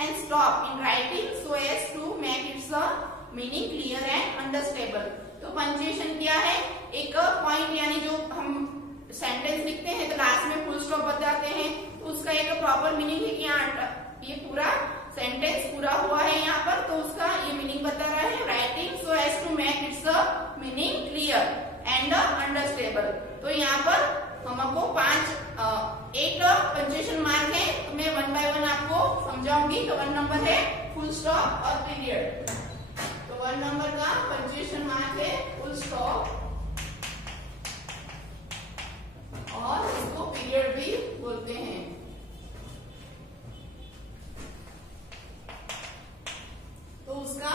and stop in writing so as to make its meaning clear and understandable. तो punctuation क्या है? एक point यानी जो हम सेंटेंस लिखते हैं तो लास्ट में फुल स्टॉप बताते हैं, तो उसका एक प्रॉपर मीनिंग है कि यहाँ ये पूरा सेंटेंस पूरा हुआ है यहाँ पर, तो उसका ये मीनिंग बता रहा है writing so as to make its meaning clear and understandable. तो यहाँ पर हमको एक पंक्चुएशन मार्क है, तो मैं वन बाय वन आपको समझाऊंगी। तो 1 नंबर है फुल स्टॉप और पीरियड। तो 1 नंबर का पंक्चुएशन मार्क है फुल स्टॉप और इसको पीरियड भी बोलते हैं। तो उसका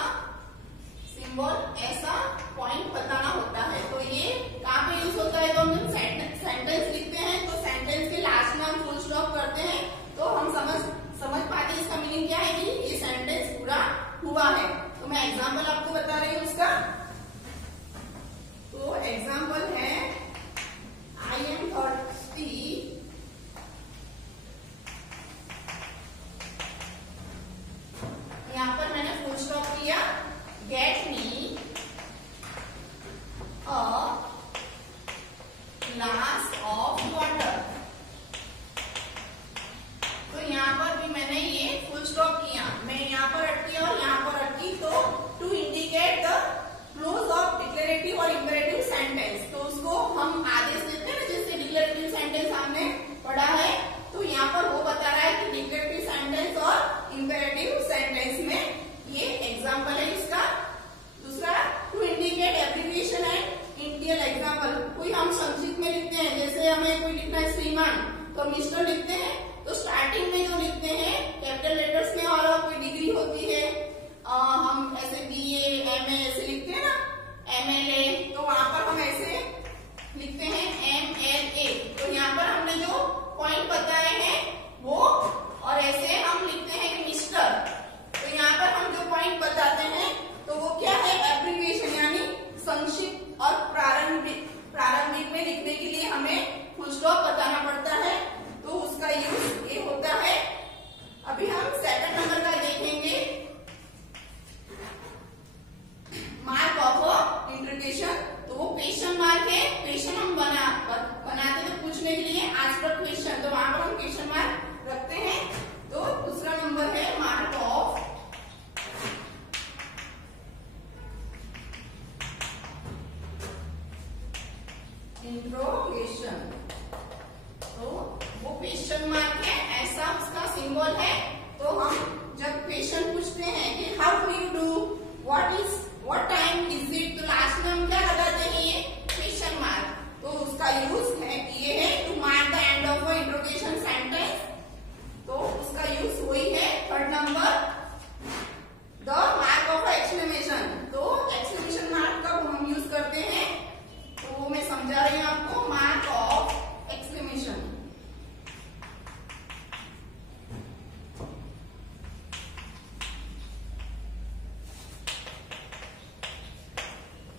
सिंबल ऐसा पॉइंट बताना होता है। तो ये कहाँ पे यूज होता है? तो हम सेंटेंस लिखते हैं तो सेंटेंस के लास्ट में हम फुल स्टॉप करते हैं, तो हम समझ पाते हैं इसका मीनिंग क्या है कि ये सेंटेंस पूरा हुआ है। तो मैं एग्जांपल आपको बता रही हूँ उसका। तो एग्जांपल है I am thirsty, यहाँ पर मैंने फुल स्टॉप किया, get me a glass of water। तो यहाँ पर भी मैंने ये फुल स्टॉप किया, मैं यहाँ पर अटकी और यहाँ पर अटकी, तो to indicate the close of declarative और इंपेरेटिव सेंटेंस। तो उसको हम आदेश देते हैं ना, जैसे डिक्लेरेटिव सेंटेंस हमने पढ़ा है, तो यहाँ पर वो बता रहा है कि डिक्लेरेटिव सेंटेंस और इंपेरेटिव सेंटेंस में ये एग्जाम्पल है इसका। दूसरा to indicate abbreviation and initial example. कोई हम संक्षिप्त में लिखते हैं, जैसे हमें कोई लिखना है श्रीमान, तो मिस्टर लिखते हैं, तो स्टार्टिंग में जो लिखते हैं कैपिटल लेटर्स में, और कोई डिग्री होती है हम ऐसे BA MA ऐसे लिखते हैं ना, MLA, तो वहां पर हम ऐसे लिखते हैं MLA। तो यहाँ पर हमने जो पॉइंट बताए हैं वो, और ऐसे हम लिखते हैं कि मिस्टर। तो यहाँ पर हम जो पॉइंट बताते हैं तो वो क्या है? एब्रिविएशन यानी संक्षिप्त और प्रारंभिक में लिखने के लिए हमें फुल स्टॉप बताना पड़ता है, तो उसका यूज ये होता है। अभी हम 2nd नंबर का देखेंगे, मार्क ऑफ इंटरप्रिटेशन। तो वो क्वेश्चन मार्क है, क्वेश्चन हम बनाते तो पूछने के लिए आज का क्वेश्चन, तो वहां पर हम क्वेश्चन मार्क रखते हैं। तो दूसरा नंबर है मार्क ऑफ इंट्रोगेशन। तो वो क्वेश्चन मार्क है, ऐसा उसका सिंबल है। तो हम जब क्वेश्चन पूछते हैं कि how do you do, what time is it, तो लास्ट में हम क्या लगाते हैं? ये क्वेश्चन मार्क। तो उसका यूज है ये है to mark the end of interrogation sentence. तो उसका यूज वही है। 3rd number the mark of exclamation. तो एक्सक्लेमेशन मार्क कब हम यूज करते हैं, तो वो मैं समझा रही हूँ आपको। मार्क ऑफ एक्सक्लेमेशन,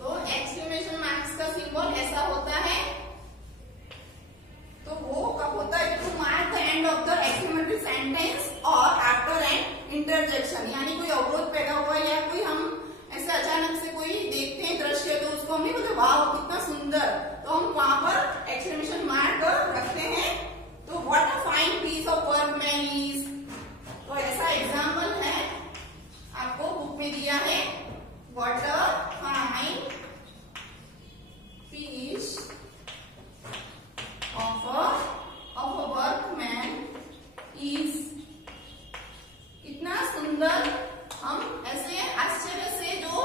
तो एक्सक्लेमेशन मार्क्स का सिंबल ऐसा होता है। तो वो कब होता है? To mark the end of the exclamatory sentence और आफ्टर एन इंटरजेक्शन, यानी कोई अवरोध पैदा हुआ या कोई हम ऐसे अचानक से कोई देखते हैं दृश्य, तो उसको हम नहीं बोलते वाह कितना सुंदर, तो हम वहां पर एक्सक्लेमेशन मार्क रखते हैं। तो what a fine piece of workman is. तो ऐसा एग्जांपल है आपको बुक में दिया है, what a fine piece of a workman is. कितना सुंदर। हम ऐसे आश्चर्य से जो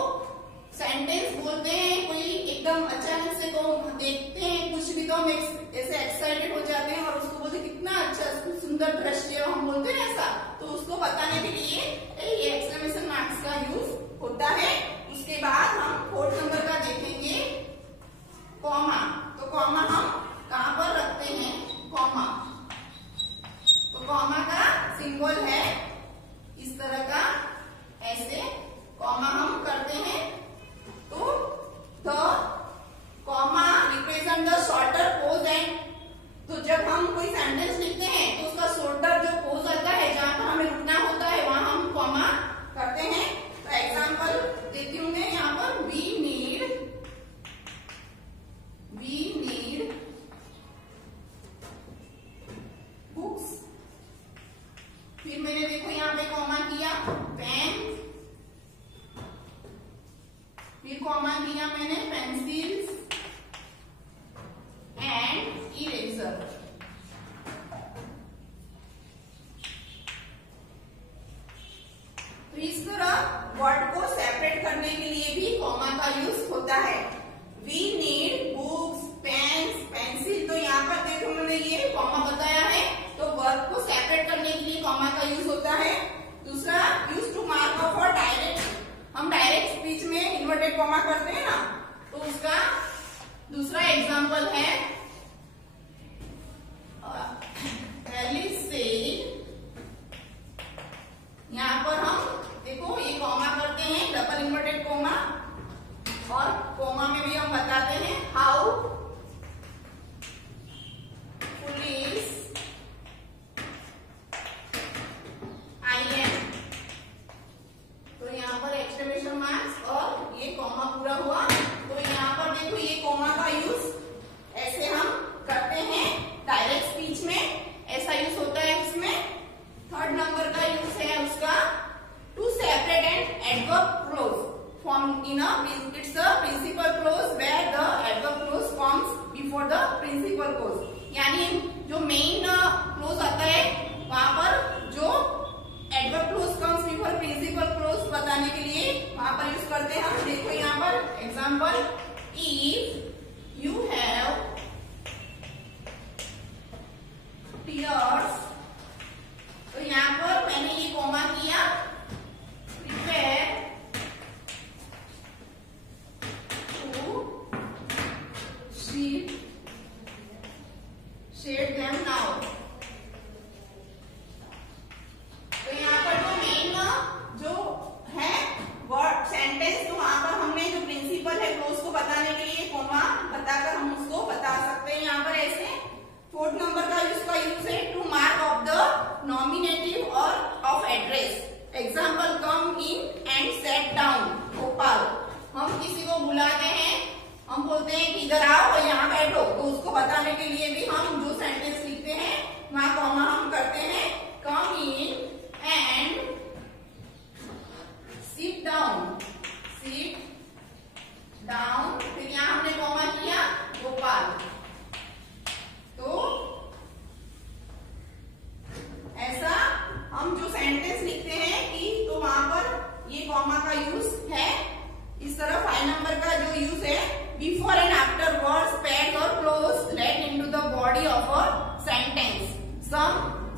सेंटेंस बोलते हैं, कोई एकदम अचानक से तो देखते हैं कुछ भी, तो हम ऐसे एक्साइटेड हो जाते हैं और उसको बोलते कितना अच्छा सुंदर दृश्य, हम बोलते हैं ऐसा। तो उसको बताने के लिए ये एक्सक्लेमेशन मार्क्स का यूज होता है। उसके बाद हम 4th नंबर का देखेंगे, कॉमा। तो कॉमा हम कहाँ पर रखते हैं? कॉमा। तो कॉमा का सिंबल है इस तरह का, ऐसे कॉमा हम करते हैं। तो the comma represent the shorter pose and. तो जब हम कोई सेंटेंस लिखते हैं तो उसका शॉर्टर जो पोज आता है, जहां पर हमें रुकना होता है, वहां हम तो इस तरह वर्ड को सेपरेट करने के लिए भी कॉमा का यूज होता है। We need books, pens, pencil. तो यहाँ पर देखो उन्होंने ये कॉमा बताया है, तो वर्ड को सेपरेट करने के लिए कॉमा का यूज होता है। दूसरा, यूज टू मार्क ऑफ और डायरेक्ट, हम डायरेक्ट स्पीच में इन्वर्टेड कॉमा करते हैं ना, तो उसका दूसरा एग्जाम्पल है से। यहाँ पर हम देखो ये कॉमा करते हैं, डबल इन्वर्टेड कॉमा, और कॉमा में भी हम बताते हैं हाउ पुलिस आई एम। तो यहाँ पर एक्सक्लेमेशन मार्क्स और ये कॉमा पूरा हुआ। तो यहाँ पर देखो ये कॉमा का यूज ऐसे हम करते हैं डायरेक्ट स्पीच में, ऐसा यूज होता है उसमें। थर्ड नंबर का यूज है उसका to separate and adverb clause form in its a principal clause where the adverb clause forms before the principal clause. यानी जो मेन क्लोज आता है वहां पर जो adverb clause comes before principal clause बताने के लिए वहां पर यूज करते हैं हम। देखो यहाँ पर example, if you have tears, तो यहाँ पर मैंने ये कॉमा किया, prepare to shed them now. तो यहाँ पर जो मेन जो है वर्ड सेंटेंस, तो वहां पर हमने जो प्रिंसिपल है क्लोज को बताने के लिए कॉमा बताकर हम उसको बता सकते हैं यहाँ पर ऐसे। फोर्थ नंबर का उसका यूज है to mark off the nominative और of address. Example, come in and sit down Gopal. हम किसी को बुलाते हैं, हम बोलते हैं कि इधर आओ और यहाँ बैठो, तो उसको बताने के लिए भी हम जो सेंटेंस लिखते हैं वहां कॉमा हम करते हैं, come in and sit down, sit down. फिर यहाँ हमने कॉमा किया गोपाल। तो ऐसा हम जो सेंटेंस लिखते हैं कि तो वहां पर ये कॉमा का यूज है। इस तरह 5 नंबर का जो यूज है, before and after words pad और close let into the body of a sentence. Some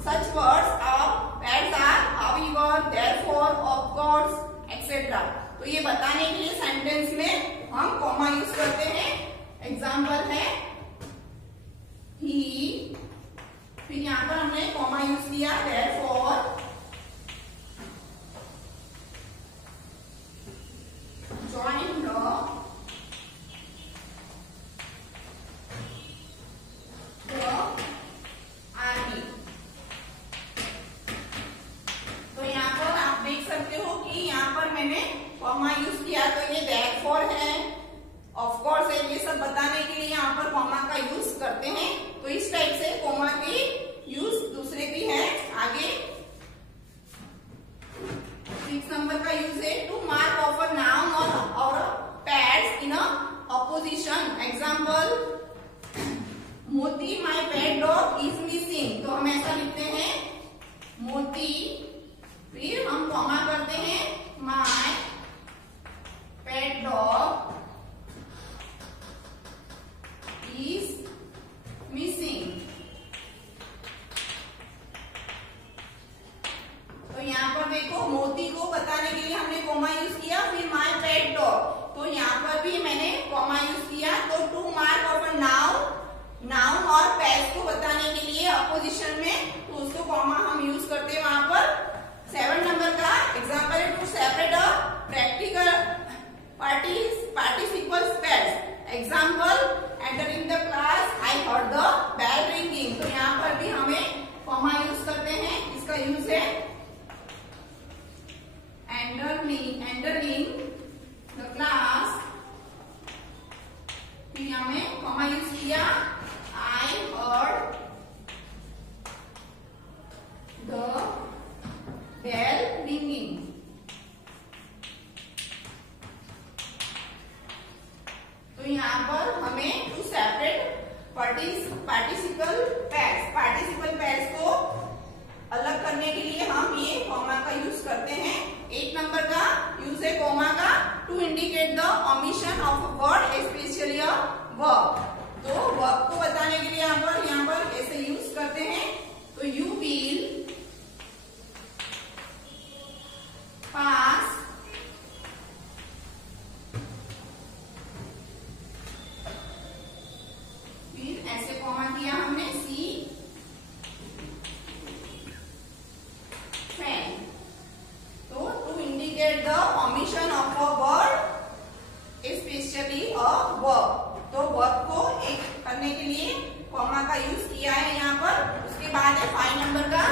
such words of pads are however, therefore, of course etcetera. तो ये बताने के लिए सेंटेंस में हम कॉमा यूज करते हैं। एग्जाम्पल है ही, फिर यहाँ पर हमने कॉमा यूज किया, therefore join the army। तो यहाँ पर आप देख सकते हो कि यहाँ पर मैंने कॉमा यूज किया, तो ये therefore है, ऑफ कोर्स है, ये सब बताने के लिए यहाँ पर कॉमा का यूज करते हैं। तो इस टाइप से कॉमा के यूज दूसरे भी है आगे। 6 नंबर का यूज है to mark off a noun और pads in a apposition. Example, Moti my pet dog is missing. तो हम ऐसा लिखते हैं मोती, फिर हम कॉमा करते हैं my pet dog is missing। तो यहाँ पर देखो मोती को बताने के लिए हमने कॉमा यूज किया, फिर माय पेट डॉग। तो यहाँ पर भी मैंने कॉमा यूज किया। तो to mark off a noun और पैड्स को बताने के लिए अपोजिशन में, तो उसको कॉमा हम यूज करते हैं वहां पर। 7 नंबर का एग्जाम्पल है to separate a practical participle pads. Example, entering the class I heard the bell ringing. तो यहाँ पर भी हमें कॉमा यूज करते हैं। इसका यूज है एंटरिंग द क्लास, फिर हमें कॉमा यूज किया, I heard the bell ringing. तो यहाँ पर हमें टू सेपरेट पार्टिसिपल पैड्स को अलग करने के लिए हम ये कॉमा का यूज करते हैं। 8 पास, फिर ऐसे कॉमा किया हमने, सी फैन। तो to indicate the omission of a word specially a verb, तो वर्ब को एक करने के लिए कॉमा का यूज किया है यहाँ पर। उसके बाद है 5 नंबर का,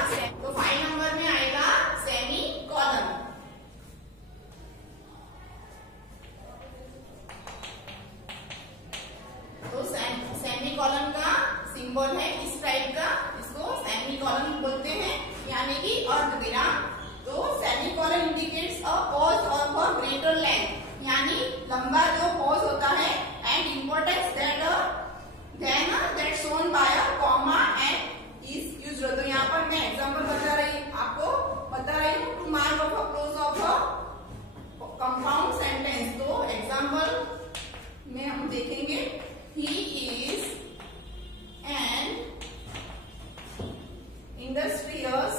तो 5 नंबर में आएगा सेमी कॉलन। तो सेमी कॉलन का सिंबल है इस टाइप का, इसको सेमी कॉलन बोलते हैं, यानी कि अर्धविराम। तो semicolon indicates a pause of a greater length, यानी लंबा जो पॉज होता है, and importance that shown by a comma and is used. तो यहाँ पर मैं एग्जांपल बता रही हूँ to mark off a clause of a compound sentence. तो एग्जांपल में हम देखेंगे, ही इज एन इंडस्ट्रियस,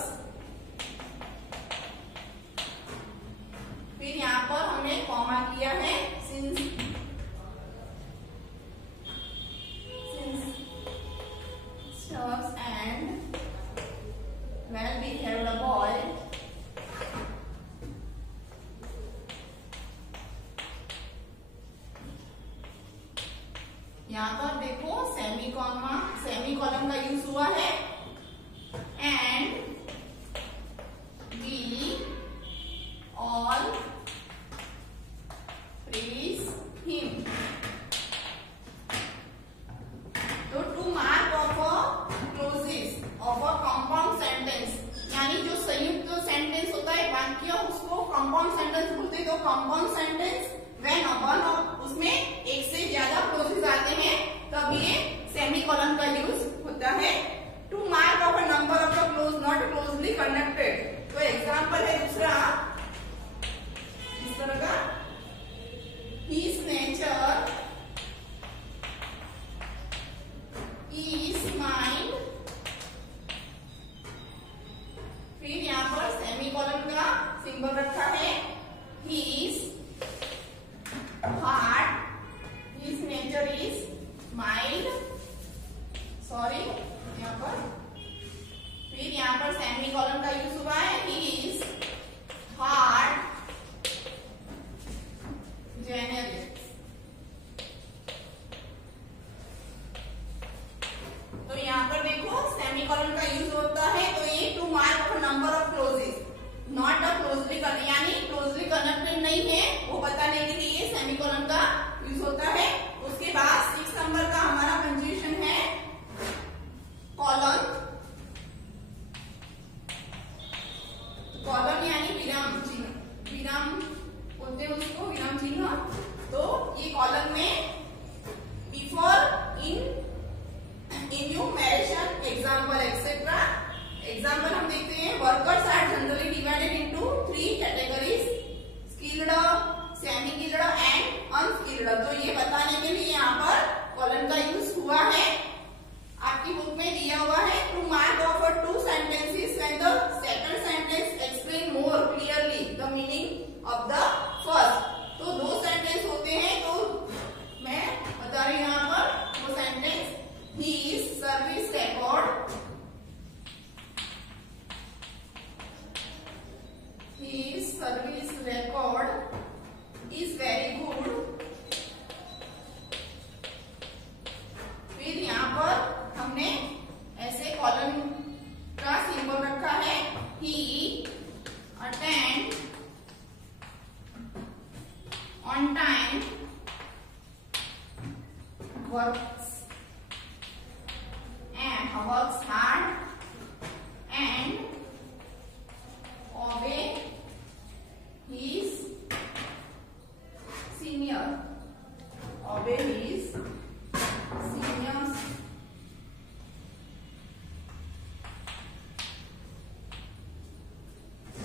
फिर यहाँ पर हमने कॉमा किया है, since and well behaved boy। यहाँ पर देखो सेमी कॉलम का यूज हुआ है, and we all praise him. तो to mark off clauses of a compound sentence, यानी जो संयुक्त सेंटेंस होता है वाक्य, उसको कंपाउंड सेंटेंस बोलते हैं। तो कंपाउंड सेंटेंस व्हेन उसमें एक से ज्यादा क्लोजेस आते हैं तब ये सेमी कॉलन का यूज होता है। To mark off a number of the clause not closely connected. तो एग्जांपल है दूसरा इस तरह का, हिज नेचर इज माइंड, फिर यहाँ पर सेमी कॉलन का सिंबल रखा है, his heart, his nature is mild, sorry यहाँ पर, फिर यहाँ पर सेमी कॉलन का यूज हुआ है, हिज हार्ट जेनेरिक। तो यहाँ पर देखो सेमी कॉलन का यूज होता है, तो ये to mark off number of clauses not a closely, यानी क्लोजली कनेक्टेड नहीं है वो बताने के लिए सेमी कॉलन का यूज होता है। उसके बाद 6 नंबर का हमारा पंक्चुएशन है कॉलन। कॉलन यानी विराम चिन्ह, विराम बोलते हैं उसको, विराम चिन्ह। तो ये कॉलन में before enumeration example etcetera. Example हम देखते हैं, workers are generally divided into 3 categories, skilled, semi skilled and unskilled. तो ये बताने के लिए यहाँ पर कॉलन का यूज हुआ है। आपकी बुक में दिया हुआ है, to mark off 2 sentences when the second sentence explain more clearly the meaning of the first. तो 2 सेंटेंस होते हैं, तो मैं बता रही हूँ यहाँ पर वो sentence, his service record, his service record is very good। फिर यहाँ पर हमने ऐसे कॉलन का सिंबल रखा है, he attend on time, works hard and obey his senior, obey his seniors।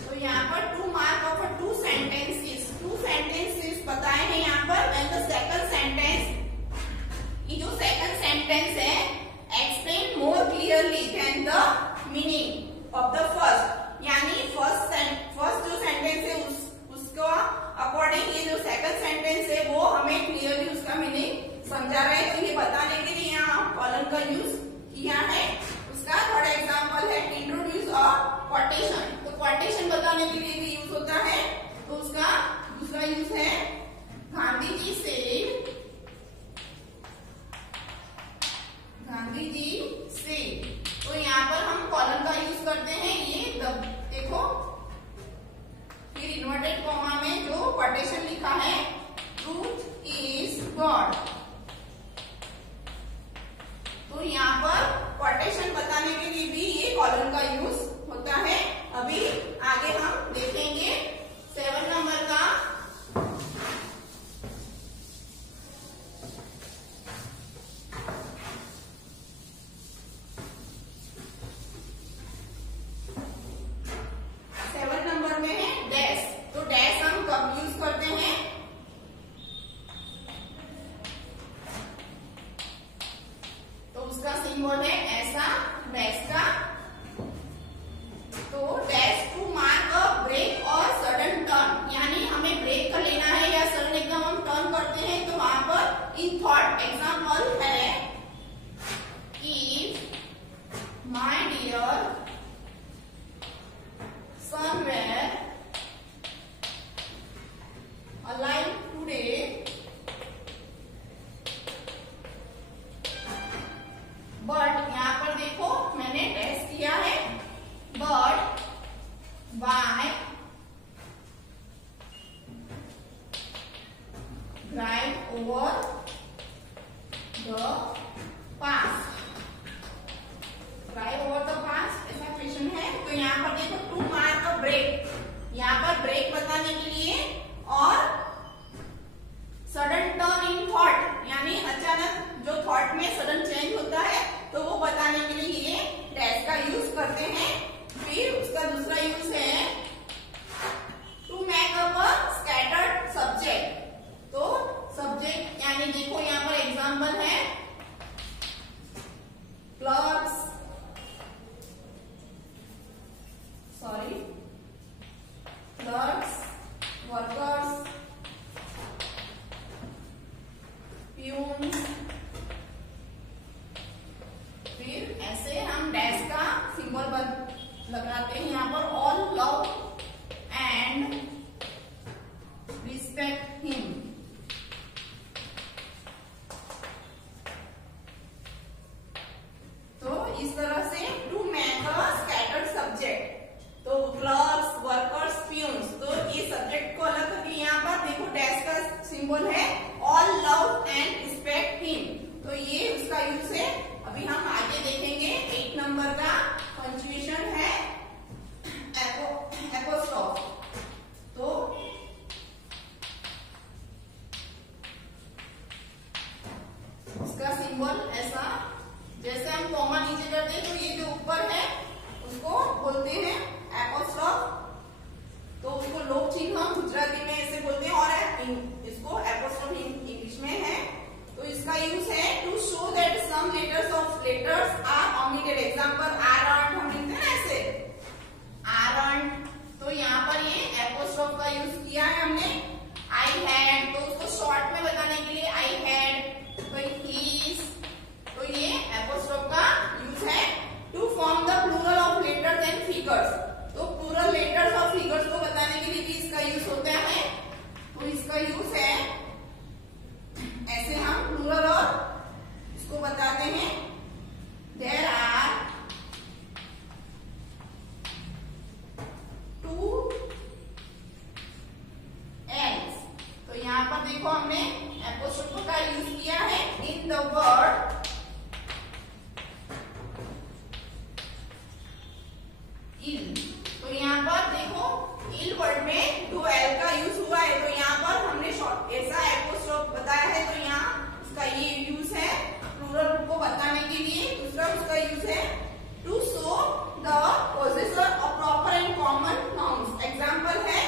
तो यहाँ पर टू मार्क ऑफ 2 सेंटेंसेस बताए हैं यहाँ पर। व्हेन द सेकंड सेंटेंस, ये जो यूज है गांधी जी से, गांधी जी से। तो यहाँ पर हम कॉलन का यूज करते हैं, ये देखो, फिर इन्वर्टेड कॉमा में जो कोटेशन लिखा है ट्रूथ इज गॉड। तो यहाँ पर कोटेशन बताने के लिए भी ये कॉलन का यूज होता है। अभी आगे हम देखेंगे 7 नंबर का। सिंबल है ऐसा डैश का। तो dash to mark a break और सडन टर्न, यानी हमें ब्रेक कर लेना है या सडन एकदम हम टर्न करते हैं तो वहां पर इन थॉट एग्जाम्पल है if my dear somewhere alive today but, यहाँ पर देखो मैंने डैश किया है, but by drive over the past, drive over the past ऐसा क्वेश्चन है। तो यहाँ पर देखो टू मार्क अ ब्रेक, यहाँ पर ब्रेक बताने के लिए, और सडन टर्न इन थॉट, यानी अचानक जो थॉट में सडन चेंज होता है तो वो बताने के लिए ये डैश का यूज करते हैं। फिर उसका दूसरा यूज है to make up a scattered subject. तो सब्जेक्ट यानी देखो यहाँ पर एग्जांपल है क्लर्क्स, क्लर्क्स, वर्कर्स, प्यून्स। फिर ऐसे हम डैश का सिंबल लगाते हैं यहाँ पर, all love and respect him. तो इस तरह से to make a scattered subject. तो क्लर्क्स, वर्कर्स, प्यून्स, तो ये सब्जेक्ट को अलग करके यहाँ पर देखो डैश का सिंबल है all love and respect him. तो ये उसका यूज है। अभी हम आगे देखेंगे 8 नंबर का पंक्चुएशन है एपोस्ट्रोफ। तो उसका सिंबल ऐसा, जैसे हम कॉमा नीचे करते हैं तो ये जो ऊपर है उसको बोलते हैं एपोस्ट्रोफ। तो उसको लोक चिन्ह हम गुजराती में ऐसे बोलते हैं, और इसको एपोस्ट्रोफ इंग्लिश में है। तो इसका यूज है to show that some letters are omitted. Example aren't हम लिखते हैं ना ऐसे, आरंट। तो यहाँ पर ये एपोस्ट्रोफ का यूज किया है हमने। आई हैड, तो उसको शॉर्ट में बताने के लिए आई हैड। तो हीज, तो ये एपोस्ट्रोफ का यूज है। To form the plural of letters and figures, तो प्लूरल लेटर्स और फिगर्स को बताने के लिए भी इसका यूज होता है। तो इसका यूज है ऐसे हम प्लूरल और इसको बताते हैं। There are two L's. तो यहाँ पर देखो हमने एपोस्ट्रोफ का यूज किया है इन द वर्ड इल। तो यहाँ पर देखो इल वर्ड में 2 एल का यूज हुआ है। तो यहाँ पर हमने शॉर्ट ऐसा एपोस्ट्रोफ बताया है, तो यहाँ उसका ये यूज है प्लूरल को बताने के लिए। दूसरा उसका यूज है to show the possessor of proper and common nouns. Example है